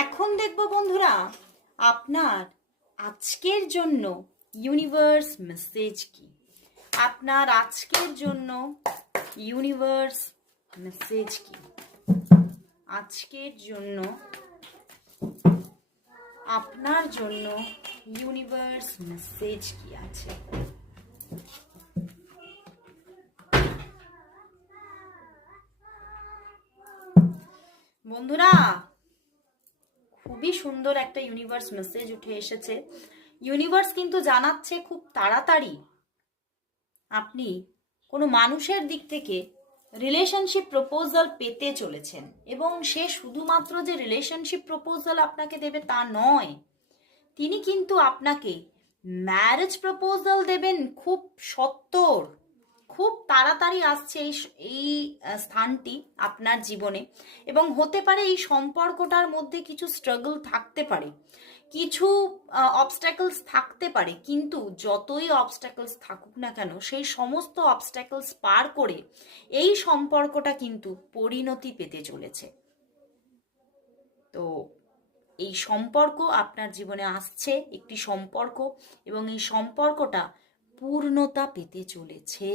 এখন দেখবো বন্ধুরা আপনার আজকের জন্য ইউনিভার্স মেসেজ কি। আপনার আজকের জন্য ইউনিভার্স মেসেজ কি। আজকের জন্য আপনার জন্য ইউনিভার্স মেসেজ কি আছে। বন্ধুরা খুবই সুন্দর একটা ইউনিভার্স মেসেজ উঠে এসেছে। ইউনিভার্স কিন্তু জানাচ্ছে খুব তাড়াতাড়ি আপনি কোনো মানুষের দিক থেকে রিলেশনশিপ প্রপোজাল পেতে চলেছেন, এবং সে শুধুমাত্র যে রিলেশনশিপ প্রপোজাল আপনাকে দেবে তা নয়, তিনি কিন্তু আপনাকে ম্যারেজ প্রপোজাল দেবেন খুব সত্বর। খুব তাড়াতাড়ি আসছে এই স্থানটি আপনার জীবনে, এবং হতে পারে এই সম্পর্কটার মধ্যে কিছু স্ট্রাগল থাকতে পারে, কিছু অবস্ট্যাকলস থাকতে পারে, কিন্তু যতই অবস্ট্যাকলস থাকুক না কেন সেই সমস্ত অবস্ট্যাকলস পার করে এই সম্পর্কটা কিন্তু পরিণতি পেতে চলেছে। তো এই সম্পর্ক আপনার জীবনে আসছে, একটি সম্পর্ক, এবং এই সম্পর্কটা পূর্ণতা পেতে চলেছে।